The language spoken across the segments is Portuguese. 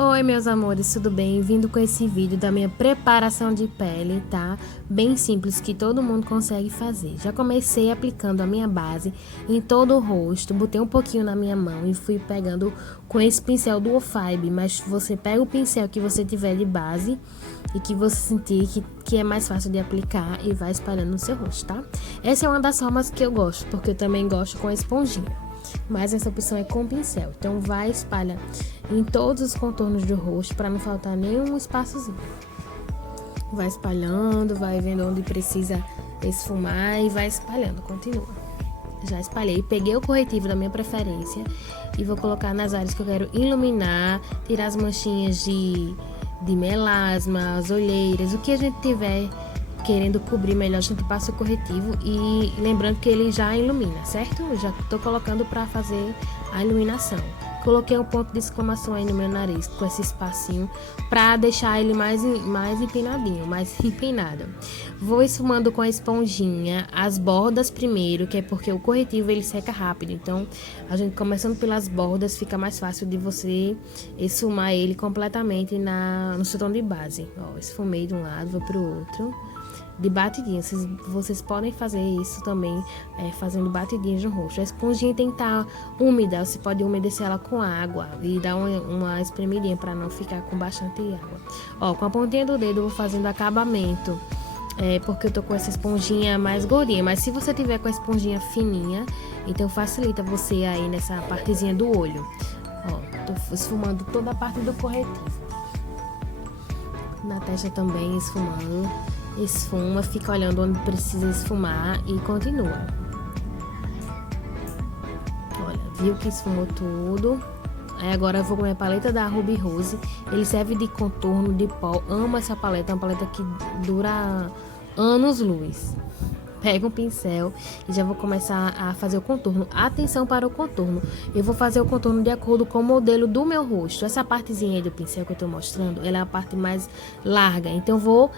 Oi, meus amores, tudo bem? Vindo com esse vídeo da minha preparação de pele, tá? Bem simples, que todo mundo consegue fazer. Já comecei aplicando a minha base em todo o rosto, botei um pouquinho na minha mão e fui pegando com esse pincel do O5, mas você pega o pincel que você tiver de base e que você sentir que é mais fácil de aplicar e vai espalhando no seu rosto, tá? Essa é uma das formas que eu gosto, porque eu também gosto com a esponjinha. Mas essa opção é com pincel, então vai espalhar em todos os contornos do rosto para não faltar nenhum espaçozinho. Vai espalhando, vai vendo onde precisa esfumar e vai espalhando, continua. Já espalhei, peguei o corretivo da minha preferência e vou colocar nas áreas que eu quero iluminar, tirar as manchinhas de melasma, as olheiras, o que a gente tiver querendo cobrir melhor, a gente passa o corretivo e lembrando que ele já ilumina, certo? Eu já tô colocando para fazer a iluminação. Coloquei um ponto de exclamação aí no meu nariz com esse espacinho para deixar ele mais empinadinho, mais empinado. Vou esfumando com a esponjinha as bordas primeiro, que é porque o corretivo ele seca rápido. Então, a gente começando pelas bordas fica mais fácil de você esfumar ele completamente no seu tom de base. Ó, esfumei de um lado, vou pro outro. De batidinha, vocês podem fazer isso também, fazendo batidinhas no rosto. A esponjinha tem que estar úmida, você pode umedecer ela com água e dar uma espremidinha para não ficar com bastante água. Ó, com a pontinha do dedo eu vou fazendo acabamento, porque eu tô com essa esponjinha mais gordinha, mas se você tiver com a esponjinha fininha, então facilita você aí nessa partezinha do olho. Ó, tô esfumando toda a parte do corretivo. Na testa também esfumando. Esfuma, fica olhando onde precisa esfumar e continua. Olha, viu que esfumou tudo. Aí agora eu vou com a minha paleta da Ruby Rose. Ele serve de contorno, de pó. Amo essa paleta, é uma paleta que dura anos-luz. Pega um pincel e já vou começar a fazer o contorno. Atenção para o contorno. Eu vou fazer o contorno de acordo com o modelo do meu rosto. Essa partezinha aí do pincel que eu tô mostrando, ela é a parte mais larga. Então eu vou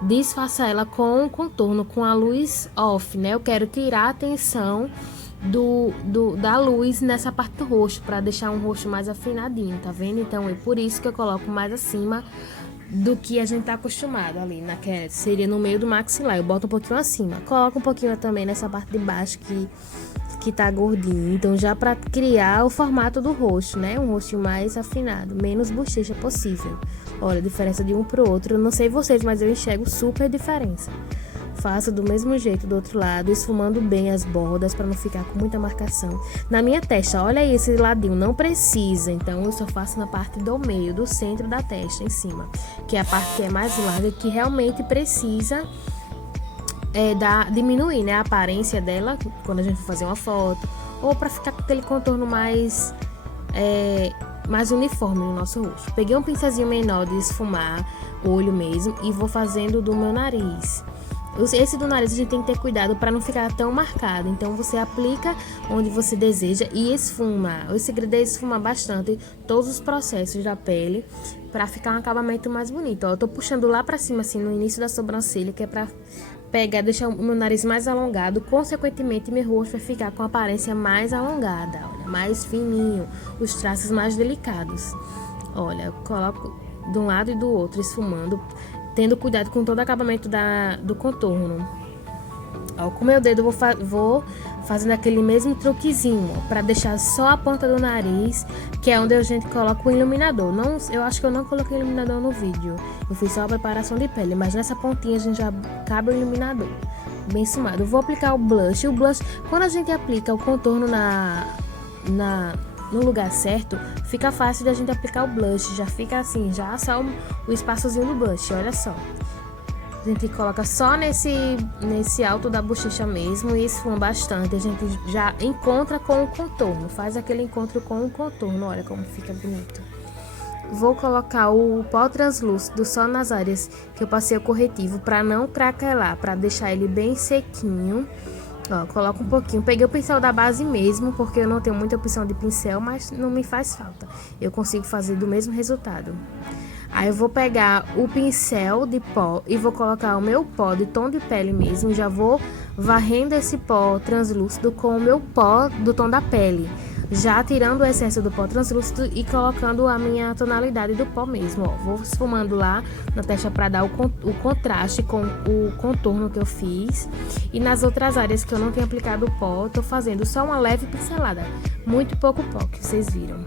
disfarçar ela com o contorno, com a luz off, né? Eu quero tirar a atenção da luz nessa parte do rosto, para deixar um rosto mais afinadinho, tá vendo? Então é por isso que eu coloco mais acima do que a gente tá acostumado ali, que seria no meio do maxilar. Eu boto um pouquinho acima, coloco um pouquinho também nessa parte de baixo que tá gordinho. Então já para criar o formato do rosto, né? Um rosto mais afinado, menos bochecha possível. Olha a diferença de um pro outro. Eu não sei vocês, mas eu enxergo super diferença. Faço do mesmo jeito do outro lado, esfumando bem as bordas para não ficar com muita marcação. Na minha testa, olha aí esse ladinho, não precisa. Então eu só faço na parte do meio, do centro da testa, em cima, que é a parte que é mais larga, que realmente precisa diminuir, né, a aparência dela quando a gente for fazer uma foto, ou para ficar com aquele contorno mais uniforme no nosso rosto. Peguei um pincelzinho menor de esfumar o olho mesmo e vou fazendo do meu nariz. Esse do nariz a gente tem que ter cuidado para não ficar tão marcado. Então você aplica onde você deseja e esfuma. O segredo é esfumar bastante todos os processos da pele para ficar um acabamento mais bonito. Ó, eu tô puxando lá para cima assim no início da sobrancelha, que é para deixar o meu nariz mais alongado. Consequentemente, meu rosto vai ficar com a aparência mais alongada, olha, mais fininho, os traços mais delicados. Olha, eu coloco de um lado e do outro, esfumando, tendo cuidado com todo o acabamento do contorno. Ó, com o meu dedo vou fazendo aquele mesmo truquezinho, para deixar só a ponta do nariz, que é onde a gente coloca o iluminador. Eu acho que eu não coloquei iluminador no vídeo, eu fiz só a preparação de pele, mas nessa pontinha a gente já cabe o iluminador, bem esfumado. Eu vou aplicar o blush. O blush, quando a gente aplica o contorno no lugar certo, fica fácil de a gente aplicar o blush, já fica assim, já só o espaçozinho do blush, olha só. A gente coloca só nesse alto da bochecha mesmo e esfuma bastante. A gente já encontra com o contorno, faz aquele encontro com o contorno, olha como fica bonito. Vou colocar o pó translúcido só nas áreas que eu passei o corretivo, para não craquelar, para deixar ele bem sequinho. Ó, coloco um pouquinho. Peguei o pincel da base mesmo, porque eu não tenho muita opção de pincel, mas não me faz falta. Eu consigo fazer do mesmo resultado. Aí eu vou pegar o pincel de pó e vou colocar o meu pó de tom de pele mesmo. Já vou varrendo esse pó translúcido com o meu pó do tom da pele. já tirando o excesso do pó translúcido e colocando a minha tonalidade do pó mesmo, ó. Vou esfumando lá na testa para dar o contraste com o contorno que eu fiz. E nas outras áreas que eu não tenho aplicado o pó, tô fazendo só uma leve pincelada, muito pouco pó, que vocês viram.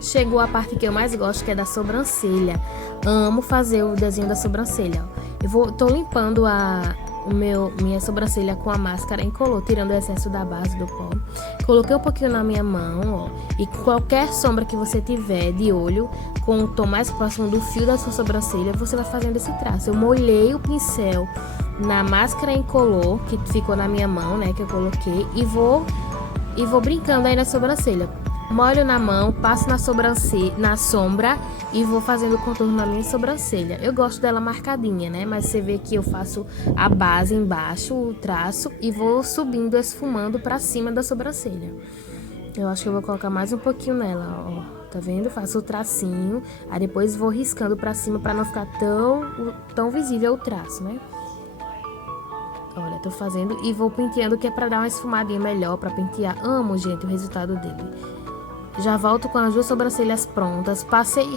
Chegou a parte que eu mais gosto, que é da sobrancelha. Amo fazer o desenho da sobrancelha, ó. Tô limpando minha sobrancelha com a máscara incolor, tirando o excesso da base do pó. Coloquei um pouquinho na minha mão, ó. E qualquer sombra que você tiver de olho, com o tom mais próximo do fio da sua sobrancelha, você vai fazendo esse traço. Eu molhei o pincel na máscara incolor, que ficou na minha mão, né, que eu coloquei, e vou brincando aí na sobrancelha. Molho na mão, passo na sombra e vou fazendo o contorno na minha sobrancelha. Eu gosto dela marcadinha, né? Mas você vê que eu faço a base embaixo, o traço, e vou subindo, esfumando pra cima da sobrancelha. Eu acho que eu vou colocar mais um pouquinho nela, ó. Tá vendo? Faço o tracinho, aí depois vou riscando pra cima pra não ficar tão visível o traço, né? Olha, tô fazendo e vou penteando, que é pra dar uma esfumadinha melhor, pra pentear. Amo, gente, o resultado dele. Já volto com as duas sobrancelhas prontas.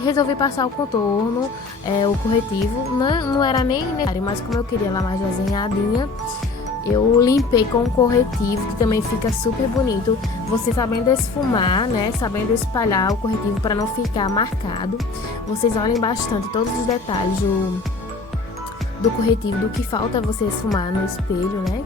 Resolvi passar o contorno, o corretivo. Não era nem necessário, mas como eu queria ela mais desenhadinha, eu limpei com o corretivo, que também fica super bonito. Você sabendo esfumar, né? Sabendo espalhar o corretivo para não ficar marcado. Vocês olhem bastante todos os detalhes do corretivo, do que falta você esfumar no espelho, né?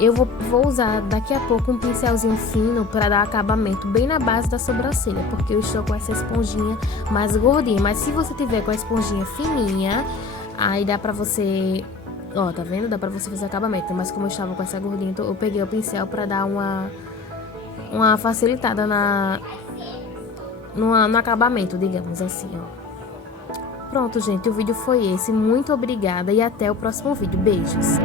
Eu vou usar daqui a pouco um pincelzinho fino para dar acabamento bem na base da sobrancelha, porque eu estou com essa esponjinha mais gordinha. Mas se você tiver com a esponjinha fininha, aí dá pra você... Ó, tá vendo? Dá pra você fazer acabamento. Mas como eu estava com essa gordinha, então eu peguei o pincel para dar uma facilitada no acabamento, digamos assim, ó. Pronto, gente, o vídeo foi esse. Muito obrigada e até o próximo vídeo. Beijos!